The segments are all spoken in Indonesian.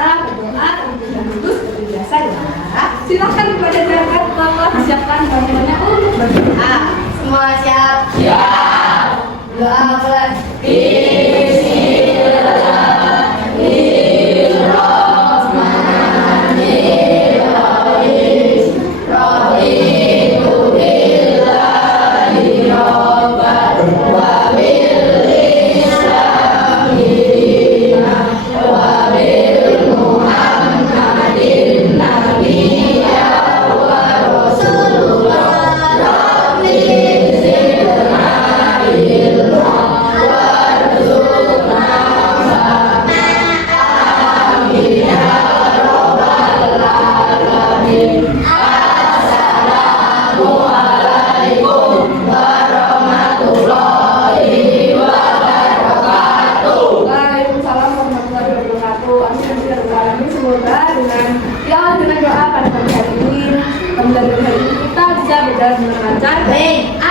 kita berdoa terlebih dahulu seperti biasa ya. Silakan kepada jabat bahwa disiapkan bangunannya untuk berdoa. Semua siap? Siap. Doa mulai.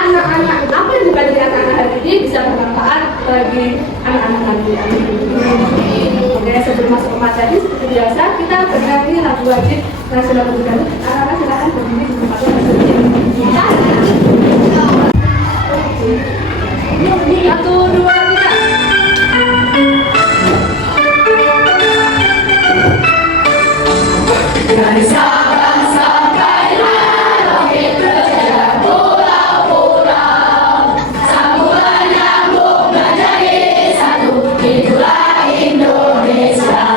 Anak-anak apa yang juga dari anak-anak hari ini bisa bermanfaat bagi anak-anak nanti. Oke, sebelum masuk ke materi seperti biasa kita bernyanyi lagu wajib nasional pendidikan. Anak-anak silakan berdiri di tempat yang berdiri. Satu, dua, tiga. Dari Sabang sampai Merauke terjadi pulau-pulau, sambungan nyambung menjadi satu. Itulah Indonesia,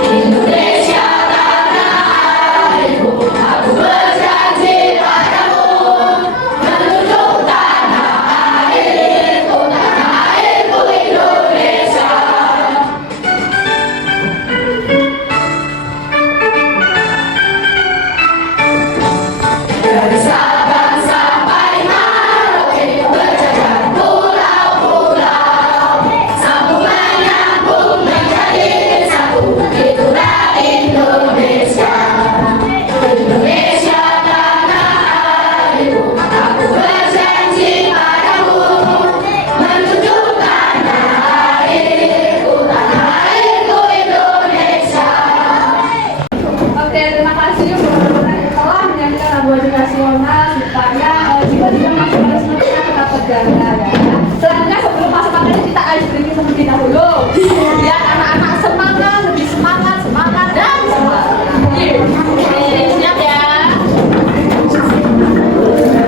Indonesia tanah airku. Aku berjanji padamu menuju tanah airku Indonesia. Dari Sabang sampai Merauke berjajar pulau-pulau, sambungan nyambung menjadi satu. Itulah Indonesia, Indonesia tanah airku. Aku berjanji padamu menuju tanah airku Indonesia. Oke, terima kasih teman-teman yang telah menyanyikan lagu wajib nasional supaya jika tidak masuk pada semuanya tetap terjaga ya. Selanjutnya sebelum masuk materi kita ice breaking terlebih dahulu. Biar anak-anak semangat, lebih semangat, semangat dan semangat. Siap ya?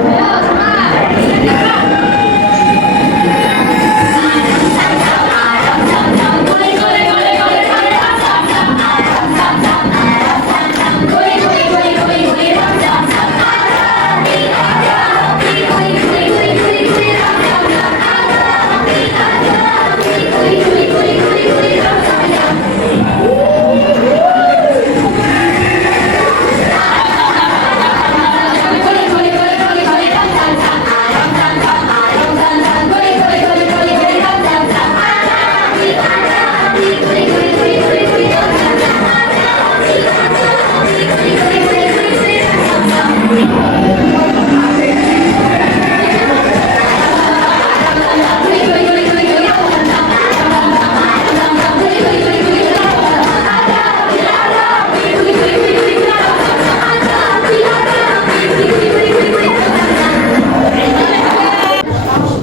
Ayo semangat.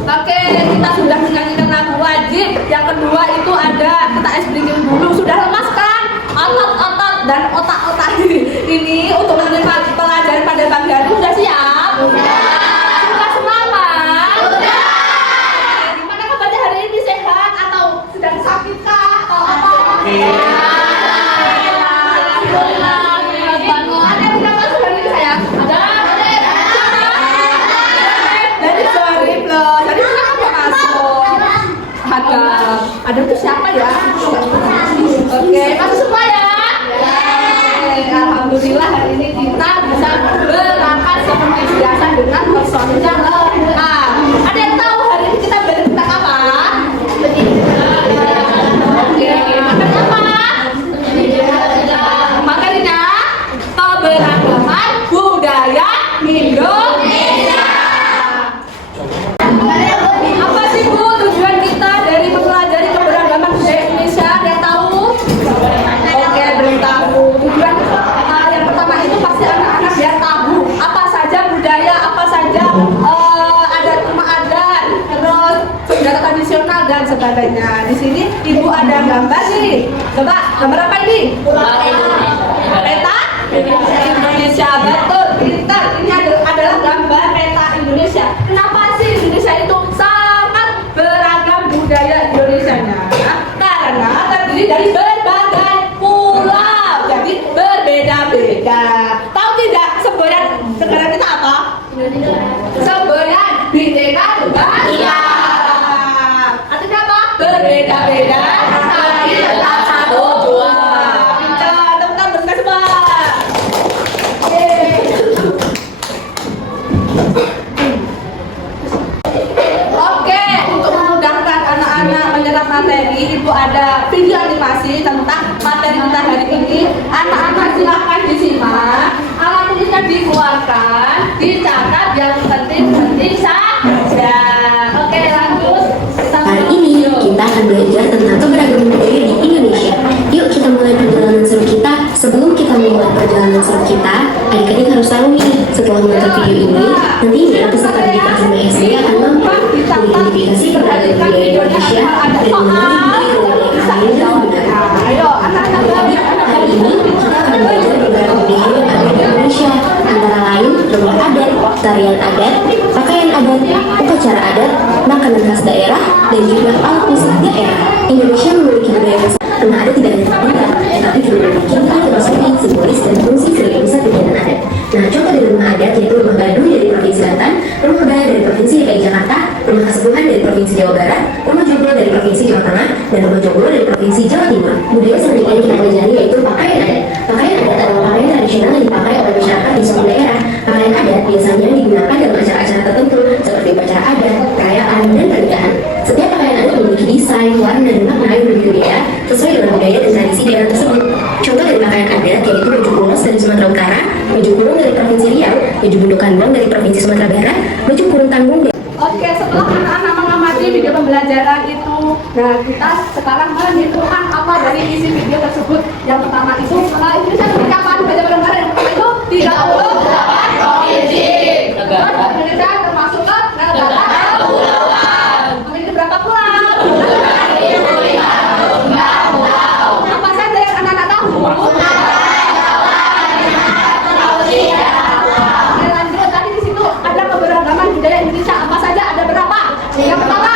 Oke, kita sudah menyanyikan lagu wajib. Yang kedua itu ada kita ice breaking dulu. Sudah lemas kan? Otot-otot dan otak-otak ini untuk menerima pelajaran pada pagi hari. Sudah siap? Sudah semangat? Gimana kabarnya hari ini, sehat atau sedang sakit kah atau apa? Alhamdulillah, sehat banget. Ada yang udah masuk hari ini sayang? Ada? Dari sorry loh. Jadi kenapa masuk? Ada tuh siapa ya? Oke, masuk semua ya? Oke, alhamdulillah hari ini kita bisa berangkat seperti biasa dengan personilnya lengkap. Ada yang tahu hari ini kita belajar tentang apa? Oke, materi apa? Materinya keberagaman budaya Indonesia. Apa sih Bu tujuan kita dari mempelajari keberagaman budaya Indonesia? Ada yang tahu? sebagainya. Di sini ibu ada gambar nih. Coba gambar apa ini? Peta Indonesia. Betul, pintar. Ini adalah gambar peta Indonesia. Kenapa sih Indonesia itu sangat beragam budaya Indonesianya? Karena terdiri dari berbagai pulau, jadi berbeda-beda. Tahu tidak semboyan negara kita apa? Semboyan Bhinneka Tunggal Ika. Artinya apa? Berbeda-beda tapi tetap satu jua. Pintar, teman-teman bersuka semua. Oke, untuk memudahkan anak-anak menyerap materi, ibu ada video animasi tentang materi kita hari ini. Anak-anak silahkan disimak, alat tulisnya dikeluarkan, dicatat yang penting-penting saja. Oke, lanjut. Kali ini kita akan belajar tentang keberagaman budaya di Indonesia. Yuk kita mulai perjalanan seru kita. Sebelum kita memulai perjalanan seru kita, adik-adik harus tahu nih, setelah menonton video ini, nantinya peserta didik percuma SD akan mampu mengidentifikasi keberagaman budaya Indonesia dan mengenali budaya-budaya lain yang benar. Ayo, anak-anak Hari ini kita akan belajar beberapa budaya yang ada di Indonesia, antara lain rumah adat, tarian adat, pakaian adat, upacara adat, makanan khas daerah, dan juga alat musik daerah. Indonesia memiliki budaya besar. Rumah adat tidak hanya tempat, tetapi juga memiliki filosofi, simbolis, dan fungsi sebagai pusat kegiatan adat. Nah, contoh dari rumah adat yaitu Rumah Gaduh dari Provinsi Banten, Rumah Budaya dari Provinsi DKI Jakarta, Rumah Kasepuhan dari Provinsi Jawa Barat, Rumah Joglo dari Provinsi Jawa Tengah, dan Rumah Joglo dari Provinsi Jawa Timur. Budaya selanjutnya yang kita pelajari yaitu pakaian adat. Pakaian adat adalah pakaian tradisional yang dipakai oleh masyarakat di suatu daerah. Pakaian adat biasanya digunakan dalam acara-acara tertentu seperti upacara adat, perayaan, dan pernikahan. Setiap pakaian adat memiliki desain, warna, dan makna yang berbeda sesuai dengan budaya dan tradisi daerah tersebut. Contoh dari pakaian adat yaitu baju polos dari Sumatera Utara, baju kurung dari Provinsi Riau, baju bunduk kandang dari Provinsi Sumatera Barat, baju kurung tanggung dari... Oke, setelah anak-anak mengamati video pembelajaran itu, nah kita sekarang menentukan apa dari isi video tersebut. Yang pertama itu, Indonesia memiliki apa? Baca bareng-bareng. Yang pertama itu 38 provinsi. Indonesia termasuk ke negara kepulauan. Memiliki berapa pulau? Apa saja yang anak-anak tahu? Oke, lanjut. Tadi di situ ada keberagaman budaya Indonesia. Apa saja? Ada berapa? Yang pertama.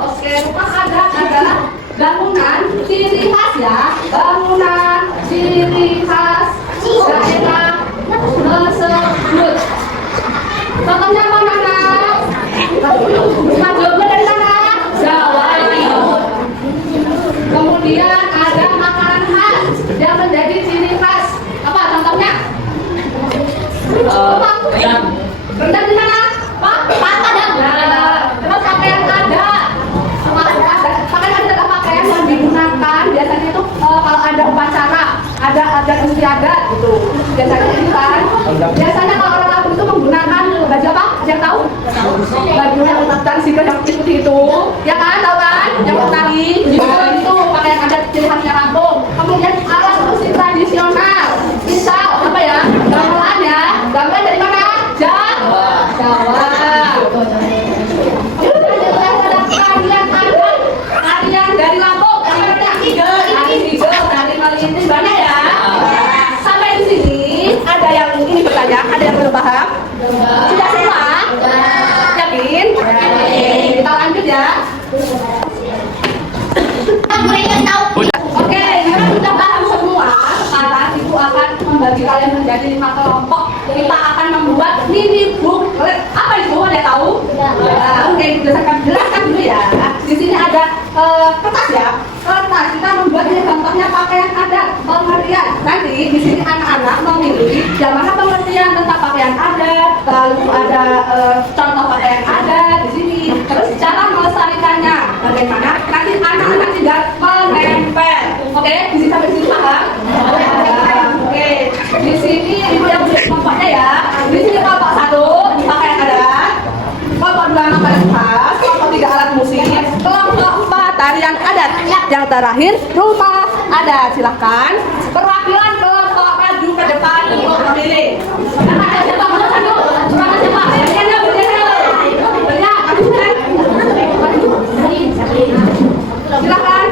Oke, rumah adat adalah bangunan ciri khas ya. Bangunan ciri khas daerah tersebut. Contohnya mana, Nak? Rumah Joglo dari mana? Jawa Timur. Kemudian ada makanan khas yang menjadi ciri khas. Apa contohnya? Rendang di mana? Pak? Padang. Terus pakaian adat. Pakaian adat adalah pakaian yang digunakan biasanya itu kalau ada upacara, ada adat istiadat gitu. Biasanya itu kan. Biasanya kalau orang Lampung itu menggunakan baju apa? Ada yang tahu? Baju yang tadi sih yang putih itu, ya kan? Tahu kan? Yang tadi itu pakaian adat ciri khasnya Lampung. Kemudian alat musik tradisional. Misal apa ya? Gamelan ya. Gamelan dari mana? Jawa. Kemudian ada tarian dari Lampung. Tari hijau, tari malintin, mana ya? Sampai di sini ada yang ini bertanya, ada yang belum paham? Sudah semua? Yakin? Kita lanjut ya. Oke, karena sudah paham semua, sekarang ibu akan membagi kalian menjadi 5 kelompok. Kita akan membuat mini booklet. Apa itu? Ada tahu? Oke, berdasarkan jelaskan dulu ya. Di sini ada kertas ya. Kertas kita membuat ini contohnya pakaian adat, pengertian. Nanti di sini anak-anak memilih yang mana pengertian tentang pakaian adat, lalu ada contoh pakaian adat di sini. Terus cara melestarikannya, bagaimana? Nanti anak-anak tinggal menempel. Oke, di sini sampai sini paham? Oke, di sini ibu yang kelompoknya ya. Di sini kelompok 1 pakaian adat, kelompok 2 makanan khas, kelompok 3 alat musik, kelompok 4 tarian adat, yang terakhir rumah adat. Silahkan perwakilan kelompok maju ke depan untuk memilih. Siapa? Silakan.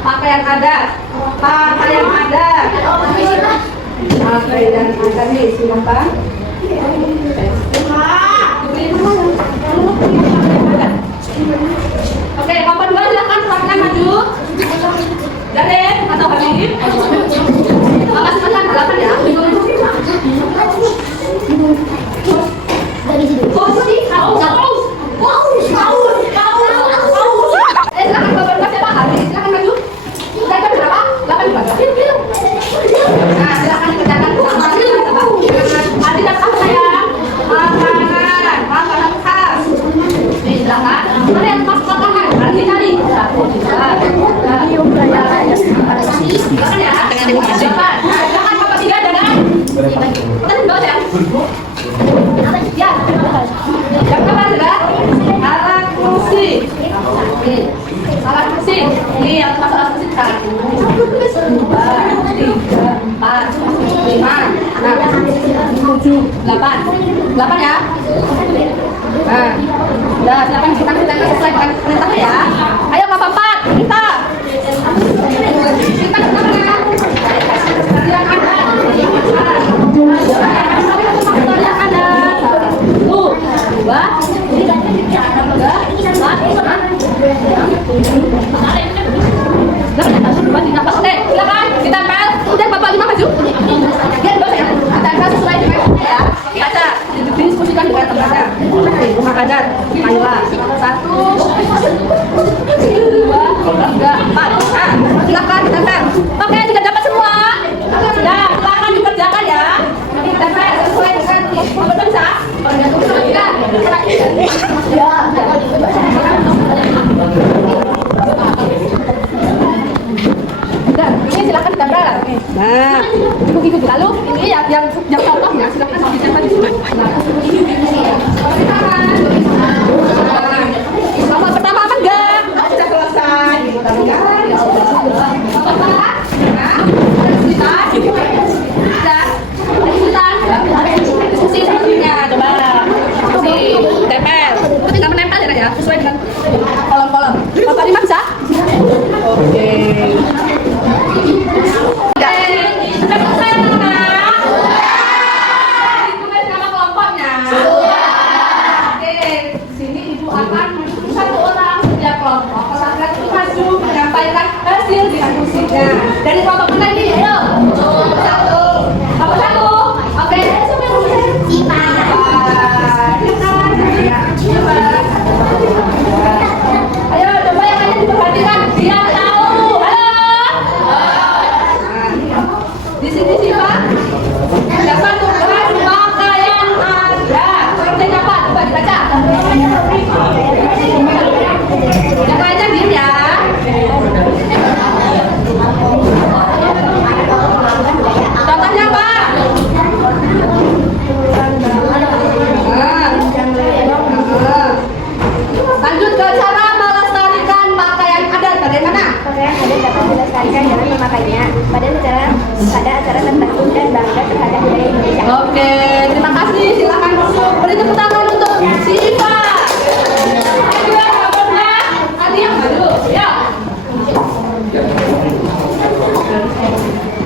Pakaian adat. Pakaian adat. Pakaian adat nih, silakan. Oke, nomor 2 silakan silakan maju. Jarin atau Habib. Masing-masing 8 ya. Silakan nomor 2 siapa? Habib. Silakan maju. Silakan berapa? 8 juga. Nah, silakan dikerjakan bersama. Adik dan kakak sayang. Makanan khas. Silakan. Mana yang pas makanan? Nanti cari. 1, 2, 3. Silakan ya. Silakan. Silakan Bapak 3 jangan. Kita dulu ya. Ya. Yang kedua adalah alat musik. Alat musik. Ini yang masuk alat musik 1, 2, 3, 4, 5, 6, 7, 8. 8 ya. Nah, udah silakan kita sesuai dengan perintahnya ya. Ayo Bapak 4, kita. Kita ya. Yang ada. Yang ada. 1, 2, 3, 4. Oke, silakan ditempel. Udah Bapak 5 maju. Ya, dua ya. Ditempel sesuai dengan ya. Baca, didiskusikan dengan temannya. Rumah adat, ayolah. 1, 2, 3, 4. Nah, silakan ditempel. Oke, tidak dapat semua. Sudah, silakan dikerjakan ya. Ditempel sesuai dengan bisa. Ini silakan ditempel. Nah, ikut lalu ini yang contohnya silakan ditempel di sini. Nomor pertama apa enggak? Sudah selesai. Mudah-mudahan ya Allah. Bapak, diskusi sepertinya coba diskusi tempel itu tinggal menempel ya sesuai dengan kolom-kolom. Bapak 5 bisa? Oke. Hasil diskusinya dari kelompok mana ini? Ayo, satu, apa satu? Oke, ayo coba yang ada diperhatikan biar tahu. Halo. Di sini siapa? Siapa tugas pakaian ada? Seperti apa? Coba dibaca. Yang lainnya diem ya. Contohnya apa? Lanjut ke cara melestarikan pakaian adat. Bagaimana? Pakaian adat dapat dilestarikan dengan memakainya pada acara tertentu dan bangga terhadap budaya Indonesia. Oke, terima kasih. Silakan beri tepuk tangan untuk si Iva. Ayo, kabarnya? Adi yang maju. Ya.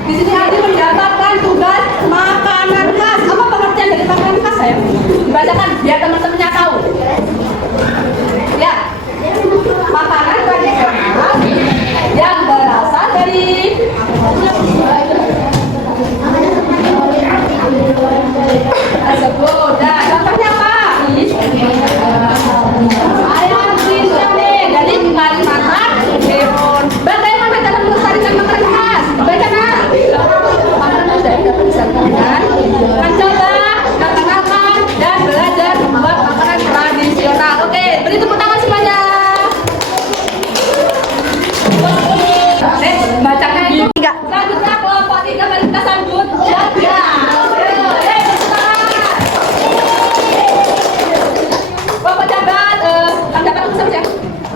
Di sini Adi mendapatkan tugas makanan khas. Apa pengertian dari makanan khas ya? Dibacakan biar teman-temannya tahu. Ya, makanan tradisional yang berasal dari tersebut. Dan contohnya apa? Ayam sisone dari Kalimantan Timur. Bagaimana cara melestarikan makanan khas? Bagaimana? Makanan khas dari dapat disampaikan. Mencoba, mengenalkan dan belajar membuat makanan tradisional. Oke, beri tepuk tangan semuanya. Bacakan itu. Selanjutnya kelompok 3 mari kita sambut jaga. Bapak jabat, dapat musik ya?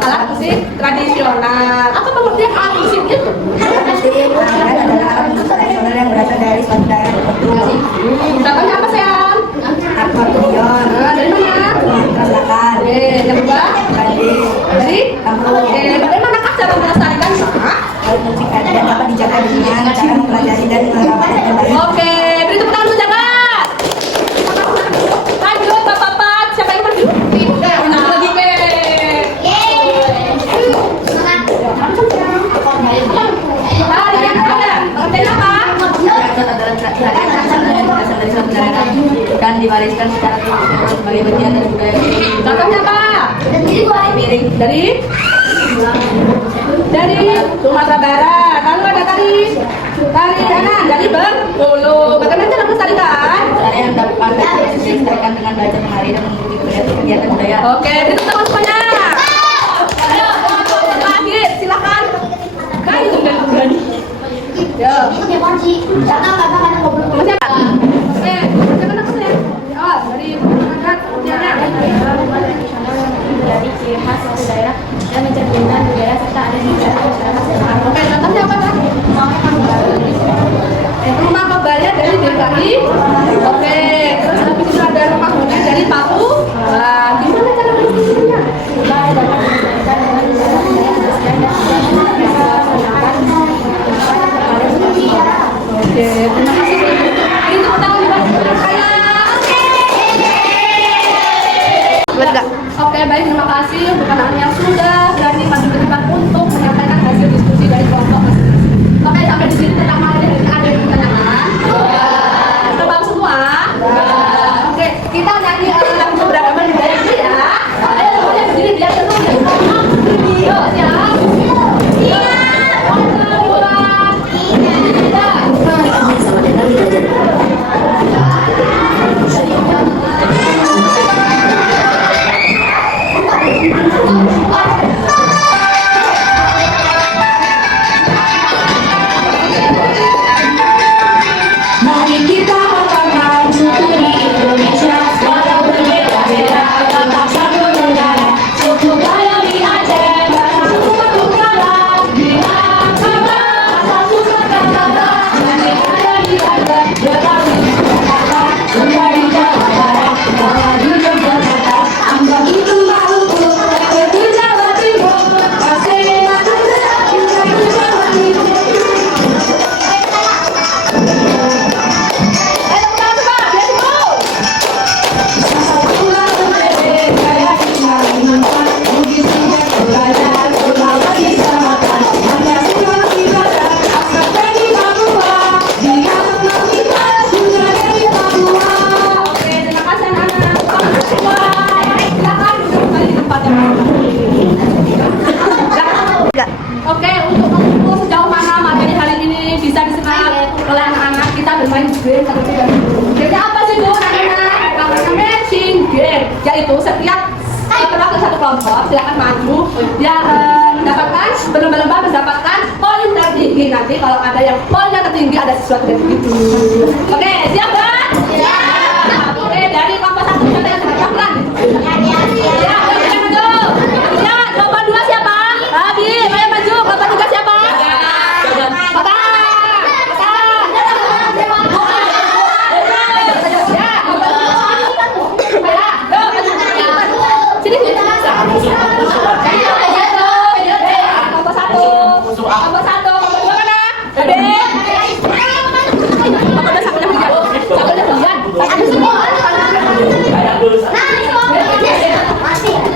Alat musik tradisional. Apa pengertian alat musik itu? Alat musik adalah alat musik tradisional yang berasal dari suatu daerah tertentu. Contohnya apa sayang? dari Sumatera Barat. Lalu ada tari anak dari Bengkulu. Bagaimana cara melestarikan? Cara yang dapat dilestarikan dengan belajar menari dan mengikuti kegiatan budaya. Oke, itu teman semuanya. Ayo, lagi silakan. Kan itu berani. Ya. Masih ada? Oke, bagaimana kesannya? Oh, dari masyarakat Dari ciri khas suatu daerah dan mencerminkan budaya serta ada di masyarakat setempat. Oke, contohnya apa kan? Rumah kebaya dari DKI. Oke, terus habis itu ada rumah kuning dari Paku. Wah, gimana cara melestarikannya? Budaya dapat dilestarikan dengan cara budaya teruskan dan dilaksanakan kepada budaya. Oke, terima kasih. Ini tepuk tangan buat saya. Oke, baik, terima kasih untuk anak-anak yang sudah berani maju ke depan untuk menyampaikan hasil diskusi dari kelompok masing-masing. Oke, sampai di sini tentang materi ada yang pertanyaan. Sudah paham semua? Oke, kita nyanyi lagu keberagaman budaya dulu ya. Ayo, semuanya berdiri biar seru. Yuk, siap. Selamat datang di Belajar. Mari kita maju di Indonesia, walau berbeda-beda, tetap satu negara. Suku Gayo di Aceh, bersatu bertukar, Minangkabau, satu Nusantara. Nanti ada di Banten, tetap di Jakarta, Sunda di Jawa Barat, Jawa di Yogyakarta, Ambon itu Maluku, itu Jawa Timur, Aceh Madura, juga itu Jawa Timur. Oke, terima kasih anak-anak. Silakan duduk kembali di tempatnya. Oke, untuk mengukur sejauh mana materi hari ini bisa diserap oleh anak-anak, kita bermain game atau tidak. Gamenya apa sih Bu? Namanya matching game, yaitu setiap terwakil satu kelompok silakan maju yang mendapatkan berlomba-lomba mendapatkan poin tertinggi. Nanti kalau ada yang poinnya tertinggi ada sesuatu yang begitu. Oke, siap kan? Oke, dari kelompok satu sampai yang terakhir. Ya, maju. Ya, kelompok dua siapa? Abi, ayo maju. Kelompok tiga siapa? Papa. Kelompok satu, kelompok dua mana? Kelompok dua sampai yang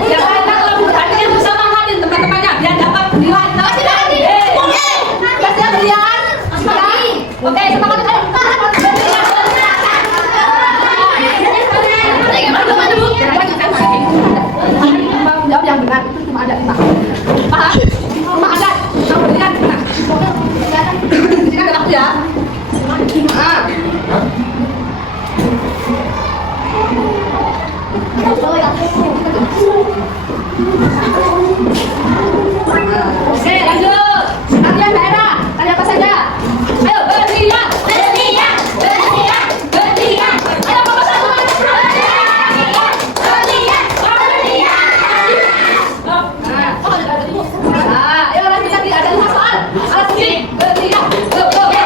yang lainnya kalau bertanding bisa manfaatin teman-temannya biar dapat nilai. Siap kalian? Oke, semangat ayo. Jawab yang benar itu cuma ada 5. Paham? Cuma ada. Yang benar benar. Di sini ada waktu ya. Oke, lanjut. Latihan daerah. Tadi apa saja? Ayo, berteriak. Ayo, kelompok satu. Ayo lanjut lagi. Ada 5 soal. Alas sini. Berteriak. Go. Ya.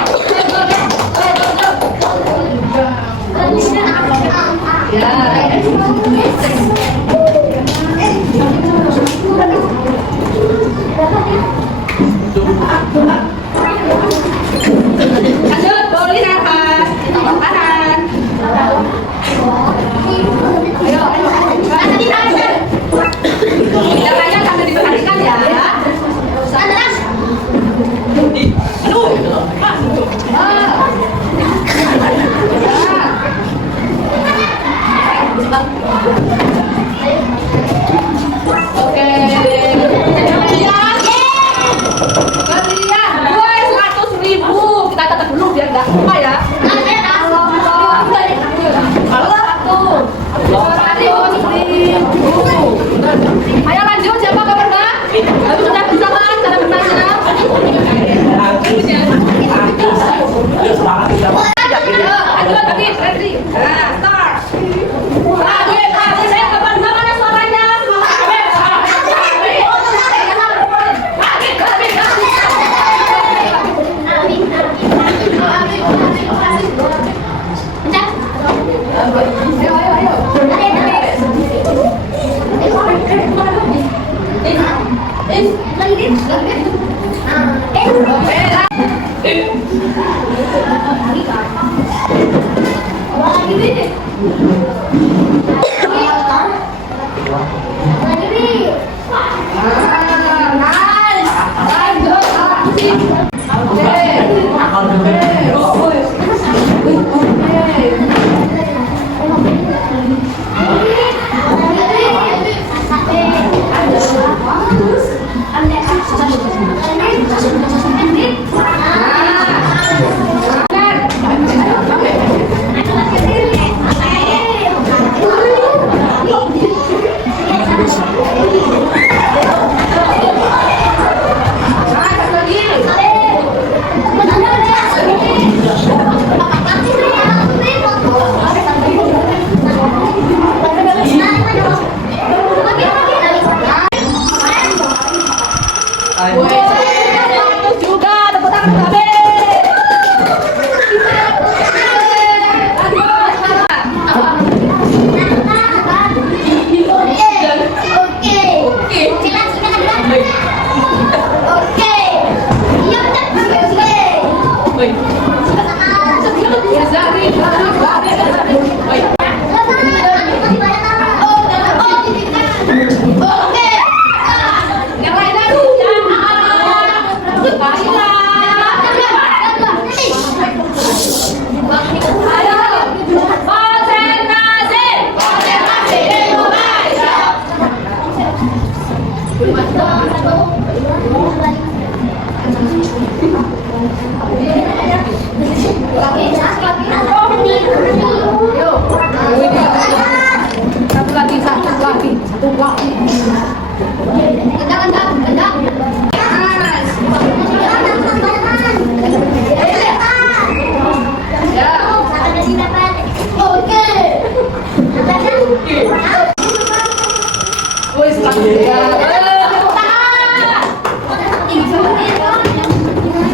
Bagus juga, tepuk tangan Babe.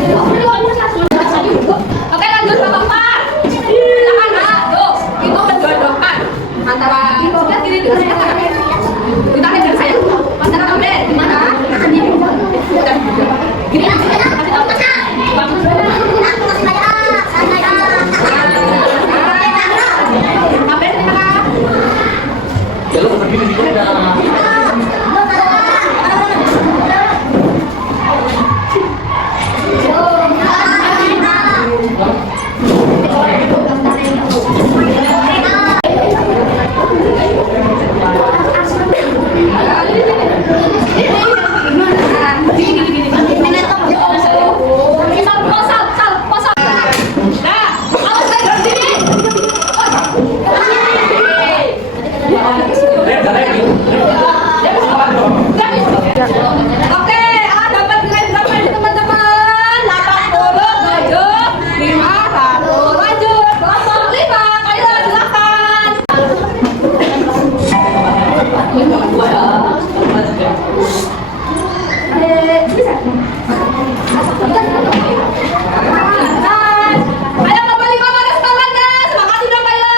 Yang lainnya satu lagi. Oke, lanjut Bapak. Silakan, Nak. Tuh, itu penjodohan antara sebelah kiri dengan sebelah kanan. Ditarik dari saya. Pasangan Anda di mana? Gini, kasih tahu. Sampai di mana? Oke, dapat nilai berapa ini teman-teman? 87, 51. Lanjut, kelompok 5. Ayo silakan. Ayo kelompok 5 pada semangatnya. Semangat sudah Kayla.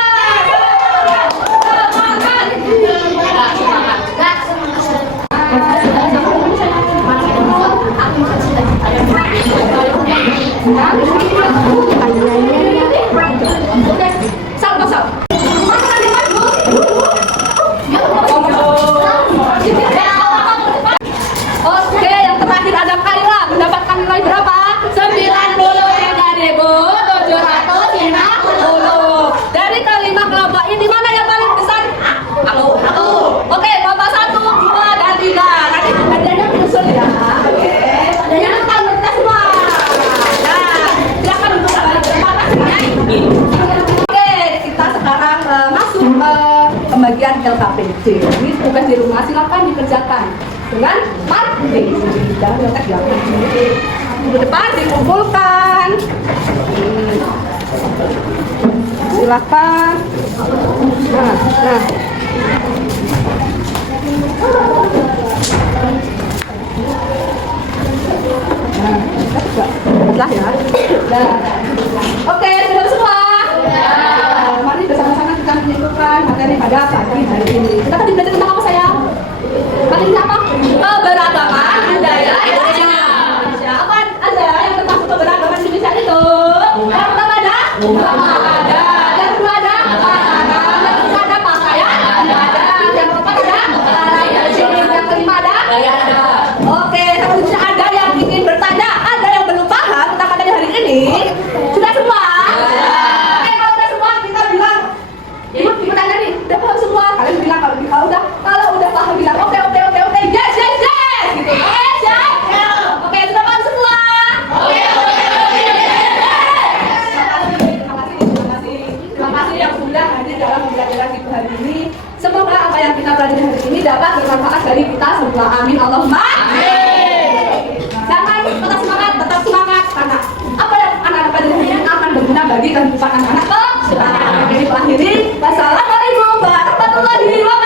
Oke, yang terakhir ada Kayla mendapatkan nilai berapa? 93.750. Dari kelima kelompok ini mana yang paling besar? Aku. Oke, kelompok 1, 2, dan 3. Nanti hadiahnya menyusul ya. Oke, hadiahnya depan kita semua. Nah, silakan duduk kembali ke tempat masing-masing. Oke, kita sekarang masuk ke pembagian LKPD. Ini tugas di rumah, silakan dikerjakan dengan marking. Jangan letak di belakang. Di depan dikumpulkan. Silakan. Nah. Nah, ya. Oke, sudah semua. Mari bersama-sama kita menentukan materi pada pagi hari ini. Kita akan belajar tentang apa sayang? sudah hadir dalam pembelajaran kita hari ini. Semoga apa yang kita pelajari hari ini dapat bermanfaat bagi kita semua. Amin Allahumma. Jangan tetap semangat karena apa yang anak-anak pelajari ini akan berguna bagi kehidupan anak-anak. Jadi akhiri. Wassalamualaikum warahmatullahi wabarakatuh.